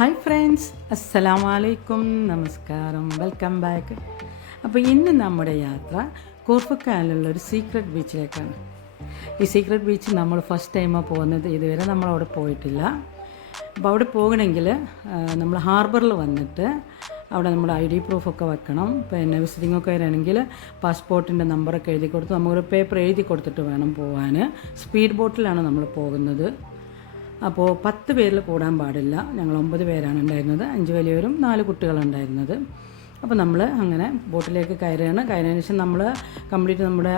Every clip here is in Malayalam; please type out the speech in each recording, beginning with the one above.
ഹായ് ഫ്രണ്ട്സ്, അസ്സലാമു അലൈക്കും, നമസ്കാരം, വെൽക്കം ബാക്ക്. അപ്പോൾ ഇന്ന് നമ്മുടെ യാത്ര കോർഫക്കാനിലുള്ള ഒരു സീക്രട്ട് ബീച്ചിലേക്കാണ്. ഈ സീക്രട്ട് ബീച്ച് നമ്മൾ ഫസ്റ്റ് ടൈമാണ് പോകുന്നത്. ഇതുവരെ നമ്മളവിടെ പോയിട്ടില്ല. അപ്പോൾ അവിടെ പോകണമെങ്കിൽ നമ്മൾ ഹാർബറിൽ വന്നിട്ട് അവിടെ നമ്മുടെ ID പ്രൂഫൊക്കെ വെക്കണം. പിന്നെ വിസിറ്റിംഗ് ഒക്കെ വരികയാണെങ്കിൽ പാസ്പോർട്ടിൻ്റെ നമ്പറൊക്കെ എഴുതി കൊടുത്ത് നമുക്കൊരു പേപ്പർ എഴുതി കൊടുത്തിട്ട് വേണം പോകാൻ. സ്പീഡ് ബോട്ടിലാണ് നമ്മൾ പോകുന്നത്. അപ്പോൾ 10 പേരിൽ കൂടാൻ പാടില്ല. ഞങ്ങൾ 9 പേരാണ് ഉണ്ടായിരുന്നത്. 5 വലിയവരും 4 കുട്ടികളുണ്ടായിരുന്നത്. അപ്പോൾ നമ്മൾ അങ്ങനെ ബോട്ടിലേക്ക് കയറുകയാണ്. കയറിയതിന് ശേഷം നമ്മൾ കംപ്ലീറ്റ് നമ്മുടെ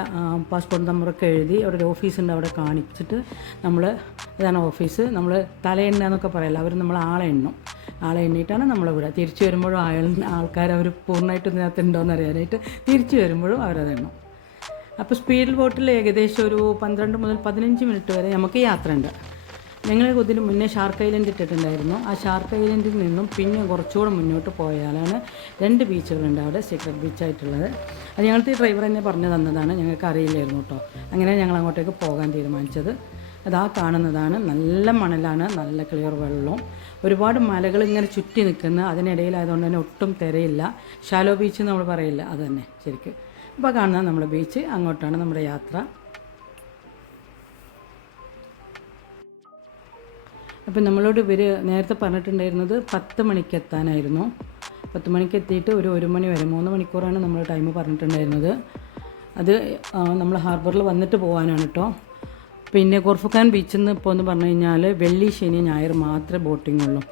പാസ്പോർട്ട് നമ്പറൊക്കെ എഴുതി അവിടെ ഒരു ഓഫീസുണ്ട്, അവിടെ കാണിച്ചിട്ട് നമ്മൾ ഇതാണ് ഓഫീസ്. നമ്മൾ തലയെണ്ണ എന്നൊക്കെ പറയില്ല, അവർ നമ്മൾ ആളെ എണ്ണിയിട്ടാണ് നമ്മളിവിടെ തിരിച്ചു വരുമ്പോഴും ആൾക്കാർ അവർ പൂർണ്ണമായിട്ട് ഇതിനകത്ത് ഉണ്ടോയെന്ന് അറിയാനായിട്ട് തിരിച്ചു വരുമ്പോഴും അവരത് എണ്ണും. അപ്പോൾ സ്പീഡ് ബോട്ടിൽ ഏകദേശം ഒരു 12 മുതൽ 15 മിനിറ്റ് വരെ നമുക്ക് യാത്ര ഉണ്ട്. ഞങ്ങൾ ഇതിന് മുന്നേ ഷാർക്ക് ഐലൻഡ് ഇട്ടിട്ടുണ്ടായിരുന്നു. ആ ഷാർക്ക് ഐലൻഡിൽ നിന്നും പിന്നെ കുറച്ചുകൂടെ മുന്നോട്ട് പോയാലാണ് 2 ബീച്ചുകളുണ്ട് അവിടെ, സീക്രട്ട് ബീച്ചായിട്ടുള്ളത്. അത് ഞങ്ങൾക്ക് ഡ്രൈവർ തന്നെ പറഞ്ഞു തന്നതാണ്, ഞങ്ങൾക്ക് അറിയില്ലായിരുന്നു കേട്ടോ. അങ്ങനെ ഞങ്ങൾ അങ്ങോട്ടേക്ക് പോകാൻ തീരുമാനിച്ചത്. അതാ കാണുന്നതാണ്, നല്ല മണലാണ്, നല്ല ക്ലിയർ വെള്ളവും, ഒരുപാട് മലകൾ ഇങ്ങനെ ചുറ്റി നിൽക്കുന്ന, അതിനിടയിലായതുകൊണ്ട് തന്നെ ഒട്ടും തിരയില്ല. ഷാലോ ബീച്ച് നമ്മൾ പറയില്ല, അത് തന്നെ ശരിക്കും. ഇപ്പോൾ കാണുന്നത് നമ്മുടെ ബീച്ച്, അങ്ങോട്ടാണ് നമ്മുടെ യാത്ര. അപ്പം നമ്മളോട് ഇവർ നേരത്തെ പറഞ്ഞിട്ടുണ്ടായിരുന്നത് 10 മണിക്ക് എത്താനായിരുന്നു. 10 മണിക്ക് എത്തിയിട്ട് ഒരു 1 മണി വരെ 3 മണിക്കൂറാണ് നമ്മൾ ടൈം പറഞ്ഞിട്ടുണ്ടായിരുന്നത്. അത് നമ്മൾ ഹാർബറിൽ വന്നിട്ട് പോകാനാണ് കേട്ടോ. പിന്നെ കോർഫക്കാൻ ബീച്ചിൽ നിന്ന് ഇപ്പോൾ എന്ന് പറഞ്ഞു കഴിഞ്ഞാൽ വെള്ളി, ശനി, ഞായർ മാത്രമേ ബോട്ടിംഗ് ഉള്ളൂ.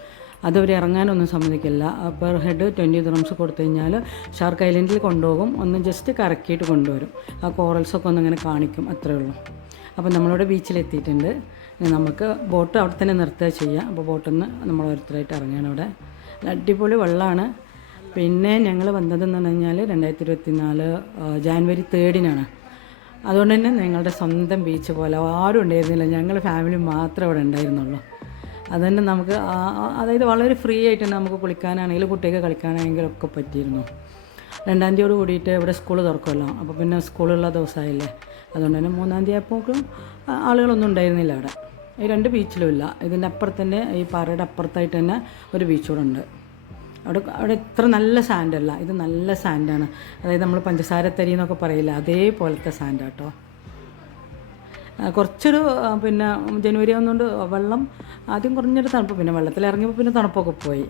അതവർ ഇറങ്ങാനൊന്നും സമ്മതിക്കില്ല. പെർ ഹെഡ് 20 ദിറംസ് കൊടുത്തു കഴിഞ്ഞാൽ ഷാർക്ക് ഐലൻഡിൽ കൊണ്ടുപോകും, ഒന്ന് ജസ്റ്റ് കറക്കിയിട്ട് കൊണ്ടുവരും. ആ കോറൽസൊക്കെ ഒന്നിങ്ങനെ കാണിക്കും, അത്രേ ഉള്ളൂ. അപ്പോൾ നമ്മളിവിടെ ബീച്ചിലെത്തിയിട്ടുണ്ട്. നമുക്ക് ബോട്ട് അവിടെ തന്നെ നിർത്തുക ചെയ്യാം. അപ്പോൾ ബോട്ടിൽ നിന്ന് നമ്മൾ ഓരോരുത്തരായിട്ട് ഇറങ്ങുകയാണ്. അവിടെ അടിപൊളി വെള്ളമാണ്. പിന്നെ ഞങ്ങൾ വന്നതെന്ന് പറഞ്ഞു കഴിഞ്ഞാൽ 2024 ജാനുവരി 3-നാണ്. അതുകൊണ്ട് തന്നെ ഞങ്ങളുടെ സ്വന്തം ബീച്ച് പോലെ ആരും ഉണ്ടായിരുന്നില്ല. ഞങ്ങൾ ഫാമിലി മാത്രമേ അവിടെ ഉണ്ടായിരുന്നുള്ളൂ. അതുതന്നെ നമുക്ക് അതായത് വളരെ ഫ്രീ ആയിട്ട് തന്നെ നമുക്ക് കുളിക്കാനാണെങ്കിലും കുട്ടികൾക്ക് കളിക്കാനാണെങ്കിലും ഒക്കെ പറ്റിയിരുന്നു. 2-ാം തീയതിയോട് കൂടിയിട്ട് ഇവിടെ സ്കൂൾ തുറക്കുമല്ലോ. അപ്പോൾ പിന്നെ സ്കൂളുള്ള ദിവസമായില്ലേ, അതുകൊണ്ട് തന്നെ 3-ാം തീയതി ആയപ്പോഴും ആളുകളൊന്നും ഉണ്ടായിരുന്നില്ല അവിടെ. ഈ 2 ബീച്ചിലും ഇല്ല. ഇതിൻ്റെ അപ്പുറത്ത് തന്നെ, ഈ പാറയുടെ അപ്പുറത്തായിട്ട് തന്നെ ഒരു ബീച്ച് കൂടെ ഉണ്ട്. അവിടെ ഇത്ര നല്ല സാൻഡല്ല, ഇത് നല്ല സാൻഡാണ്. അതായത് നമ്മൾ പഞ്ചസാര തരി എന്നൊക്കെ പറയില്ല, അതേപോലത്തെ സാൻഡ് കേട്ടോ. കുറച്ചൊരു പിന്നെ ജനുവരി ആവുന്നതുകൊണ്ട് വെള്ളം ആദ്യം കുറഞ്ഞൊരു തണുപ്പ്, പിന്നെ വെള്ളത്തിൽ ഇറങ്ങിയപ്പോൾ പിന്നെ തണുപ്പൊക്കെ പോയി.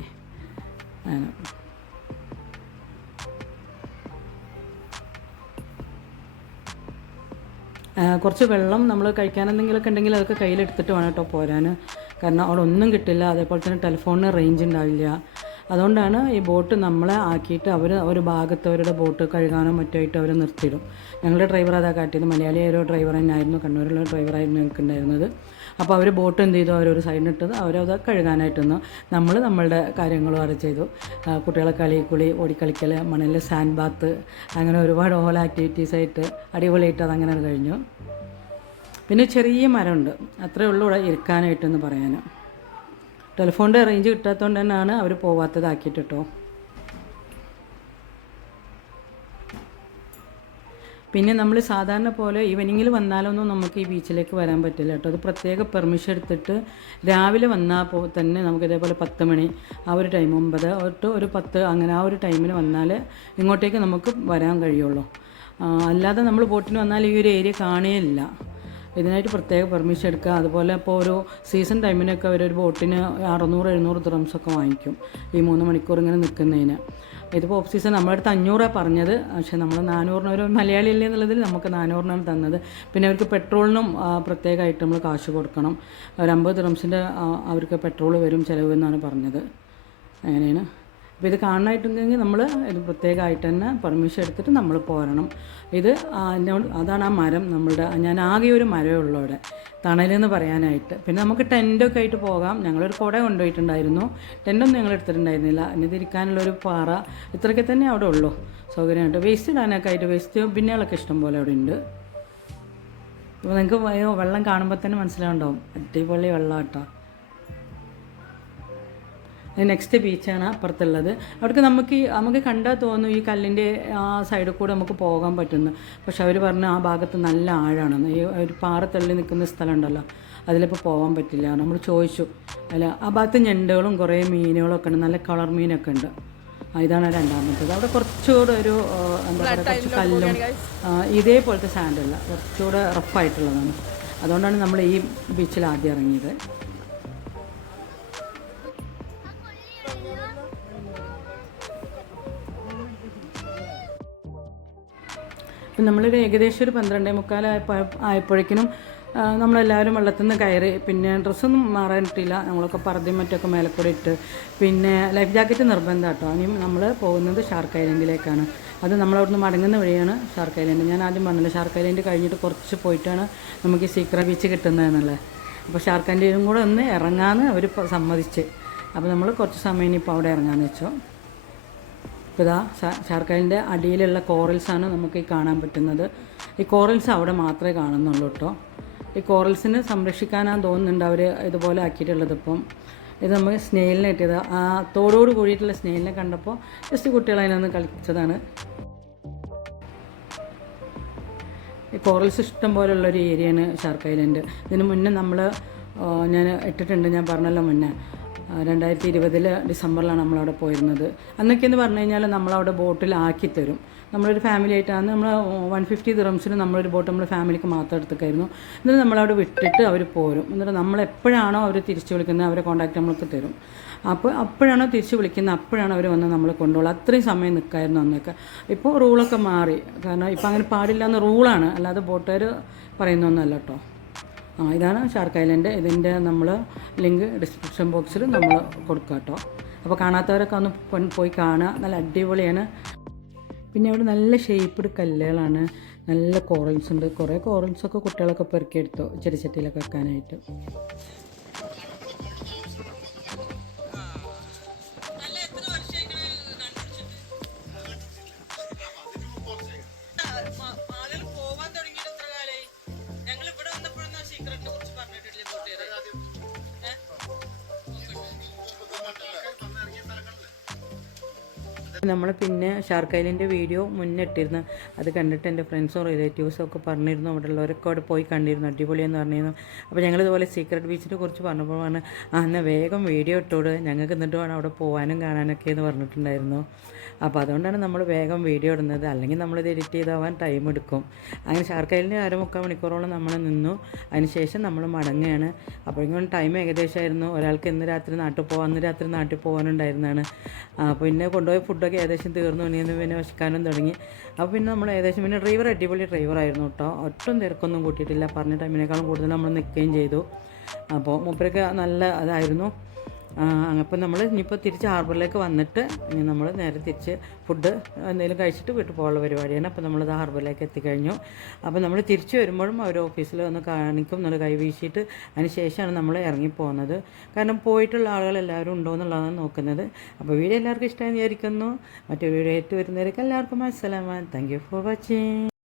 കുറച്ച് വെള്ളം നമ്മൾ കഴിക്കാൻ എന്തെങ്കിലുമൊക്കെ ഉണ്ടെങ്കിൽ അതൊക്കെ കയ്യിലെടുത്തിട്ട് വേണം കേട്ടോ പോരാൻ. കാരണം അവിടെ ഒന്നും കിട്ടില്ല. അതേപോലെ തന്നെ ടെലിഫോണിന് റേഞ്ച് ഉണ്ടാവില്ല. അതുകൊണ്ടാണ് ഈ ബോട്ട് നമ്മളെ ആക്കിയിട്ട് അവർ ഒരു ഭാഗത്ത് അവരുടെ ബോട്ട് കഴുകാനോ മറ്റോ ആയിട്ട് അവർ നിർത്തിയിടും. ഞങ്ങളുടെ ഡ്രൈവർ അതാ കാട്ടിയത്. മലയാളിയായ ഒരു ഡ്രൈവർ തന്നെയായിരുന്നു, കണ്ണൂരിലുള്ള ഡ്രൈവറായിരുന്നു ഞങ്ങൾക്ക് ഉണ്ടായിരുന്നത്. അപ്പോൾ അവർ ബോട്ട് എന്ത് ചെയ്തു, അവരൊരു സൈഡിനിട്ടത് അവരത് കഴുകാനായിട്ട് നിന്നു. നമ്മൾ നമ്മളുടെ കാര്യങ്ങളും അവിടെ ചെയ്തു. കുട്ടികളെ കുളി, ഓടിക്കളിക്കൽ, മണലിൽ സാൻഡ് ബാത്ത്, അങ്ങനെ ഒരുപാട് ഓൾ ആക്ടിവിറ്റീസായിട്ട് അടിപൊളിയായിട്ട് അതങ്ങനെ കഴിഞ്ഞു. പിന്നെ ചെറിയ മരമുണ്ട്, അത്രയേ ഉള്ളൂ ഇവിടെ ഇരിക്കാനായിട്ടെന്ന് പറയാൻ. ടെലിഫോണിൻ്റെ റേഞ്ച് കിട്ടാത്തതുകൊണ്ട് തന്നെയാണ് അവർ പോവാത്തതാക്കിയിട്ട് കേട്ടോ. പിന്നെ നമ്മൾ സാധാരണ പോലെ ഈവനിങ്ങിൽ വന്നാലൊന്നും നമുക്ക് ഈ ബീച്ചിലേക്ക് വരാൻ പറ്റില്ല കേട്ടോ. അത് പ്രത്യേക പെർമിഷൻ എടുത്തിട്ട് രാവിലെ വന്നാൽ തന്നെ നമുക്ക് ഇതേപോലെ 10 മണി ആ ഒരു ടൈം, 9 തൊട്ട് ഒരു 10 അങ്ങനെ ആ ഒരു ടൈമിന് വന്നാൽ ഇങ്ങോട്ടേക്ക് നമുക്ക് വരാൻ കഴിയുള്ളൂ. അല്ലാതെ നമ്മൾ ബോട്ടിന് വന്നാൽ ഈ ഒരു ഏരിയ കാണുകയില്ല. ഇതിനായിട്ട് പ്രത്യേക പെർമിഷൻ എടുക്കുക. അതുപോലെ ഇപ്പോൾ ഒരു സീസൺ ടൈമിനൊക്കെ അവരൊരു ബോട്ടിന് 600-700 ദിറംസൊക്കെ വാങ്ങിക്കും ഈ 3 മണിക്കൂർ ഇങ്ങനെ നിൽക്കുന്നതിന്. ഇതിപ്പോൾ ഓഫ് സീസൺ നമ്മുടെ അടുത്ത് 500 പറഞ്ഞത്, പക്ഷേ നമ്മൾ 400 ഒരു മലയാളി അല്ലേ എന്നുള്ളതിൽ നമുക്ക് 400 തന്നത്. പിന്നെ അവർക്ക് പെട്രോളിനും പ്രത്യേകമായിട്ട് നമ്മൾ കാശ് കൊടുക്കണം. ഒരു 50 ദിറംസിൻ്റെ അവർക്ക് പെട്രോൾ വരും ചിലവ് എന്നാണ് പറഞ്ഞത്. അങ്ങനെയാണ്. അപ്പോൾ ഇത് കാണാനായിട്ടുണ്ടെങ്കിൽ നമ്മൾ ഇത് പ്രത്യേകമായിട്ട് തന്നെ പെർമിഷൻ എടുത്തിട്ട് നമ്മൾ പോരണം. ഇത് അതാണ് ആ മരം. നമ്മളുടെ ഞാൻ ആകെ ഒരു മരമേ ഉള്ളൂ അവിടെ തണലെന്ന് പറയാനായിട്ട്. പിന്നെ നമുക്ക് ടെൻറ്റൊക്കെ ആയിട്ട് പോകാം. ഞങ്ങളൊരു കുട കൊണ്ടുപോയിട്ടുണ്ടായിരുന്നു, ടെൻറ്റൊന്നും ഞങ്ങൾ എടുത്തിട്ടുണ്ടായിരുന്നില്ല. ഇന്നിതിരിക്കാനുള്ളൊരു പാറ, ഇത്രയൊക്കെ തന്നെ അവിടെ ഉള്ളൂ സൗകര്യമായിട്ട്. വേസ്റ്റ് ഇടാനൊക്കെ ആയിട്ട് വേസ്റ്റ് ബിന്നുകളൊക്കെ ഇഷ്ടം പോലെ അവിടെ ഉണ്ട്. അപ്പോൾ നിങ്ങൾക്ക് വെള്ളം കാണുമ്പോൾ തന്നെ മനസ്സിലാവുണ്ടാവും, അടിപൊളി വെള്ളം കേട്ടോ. നെക്സ്റ്റ് ബീച്ചാണ് അപ്പുറത്തുള്ളത്. അവിടേക്ക് നമുക്ക് കണ്ടാൽ തോന്നും ഈ കല്ലിൻ്റെ ആ സൈഡിൽ കൂടെ നമുക്ക് പോകാൻ പറ്റുന്നു. പക്ഷെ അവർ പറഞ്ഞു ആ ഭാഗത്ത് നല്ല ആഴാണെന്ന്. ഈ ഒരു പാറ തള്ളി നിൽക്കുന്ന സ്ഥലം ഉണ്ടല്ലോ, അതിലിപ്പോൾ പോകാൻ പറ്റില്ല. നമ്മൾ ചോദിച്ചു, അല്ല ആ ഭാഗത്ത് ഞണ്ടുകളും കുറേ മീനുകളൊക്കെ ഉണ്ട്, നല്ല കളർ മീനൊക്കെ ഉണ്ട്. ഇതാണ് രണ്ടാമത്തേത്. അവിടെ കുറച്ചുകൂടെ ഒരു എന്താ പറയുക, കുറച്ച് കല്ലും ഇതേപോലത്തെ സാൻഡല്ല, കുറച്ചുകൂടെ റഫായിട്ടുള്ളതാണ്. അതുകൊണ്ടാണ് നമ്മൾ ഈ ബീച്ചിൽ ആദ്യം ഇറങ്ങിയത്. നമ്മളൊരു ഏകദേശം ഒരു 12:45 ആയപ്പോഴേക്കിനും നമ്മളെല്ലാവരും വെള്ളത്തിൽ നിന്ന് കയറി. പിന്നെ ഡ്രസ്സൊന്നും മാറാനിട്ടില്ല, നമ്മളൊക്കെ പർദ്ദയും മറ്റൊക്കെ മേലക്കൂടെ ഇട്ട്. പിന്നെ ലൈഫ് ജാക്കറ്റ് നിർബന്ധം കേട്ടോ. ഇനിയും നമ്മൾ പോകുന്നത് ഷാർക്ക് ഐലൻഡിലേക്കാണ്. അത് നമ്മളവിടുന്ന് മടങ്ങുന്ന വഴിയാണ് ഷാർക്ക് ഐലൻഡ്. ഞാൻ ആദ്യം പറഞ്ഞില്ല, ഷാർക്ക് ഐലൻഡ് കഴിഞ്ഞിട്ട് കുറച്ച് പോയിട്ടാണ് നമുക്ക് ഈ സീക്രട്ട് ബീച്ച് കിട്ടുന്നതെന്നുള്ളത്. അപ്പോൾ ഷാർക്ക് ഐലൻഡിലും കൂടെ ഒന്ന് ഇറങ്ങാമെന്ന് അവർ സമ്മതിച്ച്. അപ്പോൾ നമ്മൾ കുറച്ച് സമയം ഇനിയിപ്പോൾ അവിടെ ഇറങ്ങാമെന്ന് വെച്ചോ. ഇപ്പോൾ ഇതാ ഷാർക്ക് ഐലൻഡിൻ്റെ അടിയിലുള്ള കോറൽസാണ് നമുക്ക് ഈ കാണാൻ പറ്റുന്നത്. ഈ കോറൽസ് അവിടെ മാത്രമേ കാണുന്നുള്ളൂ കേട്ടോ. ഈ കോറൽസിന് സംരക്ഷിക്കാനാന്ന് തോന്നുന്നുണ്ട് അവർ ഇതുപോലെ ആക്കിയിട്ടുള്ളത്. ഇപ്പം ഇത് നമ്മൾ സ്നെയിലിനെ കിട്ടിയത്, ആ തോടോട് കൂടിയിട്ടുള്ള സ്നെയിലിനെ കണ്ടപ്പോൾ ജസ്റ്റ് കുട്ടികൾ അതിനൊന്ന് കളിച്ചതാണ്. ഈ കോറൽസ് ഇഷ്ടം പോലെയുള്ളൊരു ഏരിയയാണ് ഷാർക്ക് ഐലൻഡ്. ഇതിന് മുന്നേ ഞാൻ ഇട്ടിട്ടുണ്ട്, ഞാൻ പറഞ്ഞല്ലോ മുന്നേ 2020 ഡിസംബറിലാണ് നമ്മളവിടെ പോയിരുന്നത്. അന്നൊക്കെയെന്ന് പറഞ്ഞു കഴിഞ്ഞാൽ നമ്മളവിടെ ബോട്ടിലാക്കി തരും. നമ്മളൊരു ഫാമിലി ആയിട്ടാണ് നമ്മൾ 150 ദിറംസിന് നമ്മളൊരു ബോട്ട് നമ്മൾ ഫാമിലിക്ക് മാത്രം എടുത്തേക്കായിരുന്നു. എന്നിട്ട് നമ്മളവിടെ വിട്ടിട്ട് അവർ പോരും. എന്നിട്ട് നമ്മളെപ്പോഴാണോ അവർ തിരിച്ച് വിളിക്കുന്നത് അവരെ കോൺടാക്റ്റ് നമ്മൾക്ക് തരും. അപ്പോൾ അപ്പോഴാണോ തിരിച്ച് വിളിക്കുന്നത് അപ്പോഴാണ് അവർ വന്ന് നമ്മൾ കൊണ്ടുപോകും. അത്രയും സമയം നിൽക്കായിരുന്നു അന്നൊക്കെ. ഇപ്പോൾ റൂളൊക്കെ മാറി, കാരണം ഇപ്പോൾ അങ്ങനെ പാടില്ല എന്ന റൂളാണ്, അല്ലാതെ ബോട്ടുകാർ പറയുന്നൊന്നുമല്ല കേട്ടോ. ഇതാണ് ഷാർക്ക് ഐലൻഡ്. ഇതിൻ്റെ നമ്മൾ ലിങ്ക് ഡിസ്ക്രിപ്ഷൻ ബോക്സിൽ നമ്മൾ കൊടുക്കാം കേട്ടോ. അപ്പോൾ കാണാത്തവരൊക്കെ ഒന്ന് പോയി കാണുക, നല്ല അടിപൊളിയാണ്. പിന്നെ അവിടെ നല്ല ഷേപ്പ്ഡ് കല്ലുകളാണ്, നല്ല കോറൽസ് ഉണ്ട്. കുറേ കോറൽസൊക്കെ കുട്ടികളൊക്കെ പെറുക്കിയെടുത്തു ചെടിച്ചട്ടിയിലൊക്കെ വെക്കാനായിട്ട്. നമ്മൾ പിന്നെ ഷാർക്ക് ഐലൻഡിൻ്റെ വീഡിയോ മുന്നിട്ടിരുന്നു. അത് കണ്ടിട്ട് എൻ്റെ ഫ്രണ്ട്സും റിലേറ്റീവ്സും ഒക്കെ പറഞ്ഞിരുന്നു, അവിടെ ഉള്ളവരൊക്കെ അവിടെ പോയി കണ്ടിരുന്നു, അടിപൊളിയെന്ന് പറഞ്ഞിരുന്നു. അപ്പോൾ ഞങ്ങളിതുപോലെ സീക്രട്ട് ബീച്ചിനെ കുറിച്ച് പറഞ്ഞപ്പോഴാണ് എന്നാൽ വേഗം വീഡിയോ ഇട്ടോട്, ഞങ്ങൾക്ക് എന്നിട്ട് വേണം അവിടെ പോകാനും കാണാനൊക്കെ എന്ന് പറഞ്ഞിട്ടുണ്ടായിരുന്നു. അപ്പോൾ അതുകൊണ്ടാണ് നമ്മൾ വേഗം വീഡിയോ ഇടുന്നത്, അല്ലെങ്കിൽ നമ്മളിത് എഡിറ്റ് ചെയ്താവാൻ ടൈം എടുക്കും. അങ്ങനെ ഷാർക്ക് ഐലൻഡിൽ 1/4 മണിക്കൂറോളം നമ്മൾ നിന്നു. അതിനുശേഷം നമ്മൾ മടങ്ങുകയാണ്. അപ്പോഴേക്കും ടൈം ഏകദേശമായിരുന്നു. ഒരാൾക്ക് ഇന്ന് രാത്രി നാട്ടിൽ പോകാൻ, അന്ന് രാത്രി നാട്ടിൽ പോകാനുണ്ടായിരുന്നതാണ്. പിന്നെ കൊണ്ടുപോയ ഫുഡൊക്കെ ഏകദേശം തീർന്നു. പിന്നെ വിശക്കാനും തുടങ്ങി. അപ്പോൾ പിന്നെ നമ്മൾ ഏകദേശം, പിന്നെ ഡ്രൈവർ അടിപൊളി ഡ്രൈവറായിരുന്നു കേട്ടോ. ഒട്ടും തിരക്കൊന്നും കൂട്ടിയിട്ടില്ല, പറഞ്ഞ ടൈമിനേക്കാളും കൂടുതൽ നമ്മൾ നിൽക്കുകയും ചെയ്തു. അപ്പോൾ മൂപ്പരൊക്കെ നല്ല അതായിരുന്നു. അപ്പോൾ നമ്മൾ ഇനിയിപ്പോൾ തിരിച്ച് ഹാർബറിലേക്ക് വന്നിട്ട് ഇനി നമ്മൾ നേരെ തിരിച്ച് ഫുഡ് എന്തെങ്കിലും കഴിച്ചിട്ട് വീട്ടിൽ പോകാനുള്ള പരിപാടിയാണ്. അപ്പോൾ നമ്മളിത് ഹാർബറിലേക്ക് എത്തിക്കഴിഞ്ഞു. അപ്പോൾ നമ്മൾ തിരിച്ച് വരുമ്പോഴും അവർ ഓഫീസിൽ വന്ന് കാണിക്കും, നമ്മൾ കൈ വീശിയിട്ട് അതിന് ശേഷമാണ് നമ്മൾ ഇറങ്ങിപ്പോകുന്നത്. കാരണം പോയിട്ടുള്ള ആളുകളെല്ലാവരും ഉണ്ടോ എന്നുള്ളതാണ് നോക്കുന്നത്. അപ്പോൾ വീഡിയോ എല്ലാവർക്കും ഇഷ്ടമായി വിചാരിക്കുന്നു. മറ്റൊരു വീഡിയോ ആയിട്ട് വരുന്നവരേക്ക് എല്ലാവർക്കും അസ്സലാമു അലൈക്കും. Thank you for watching.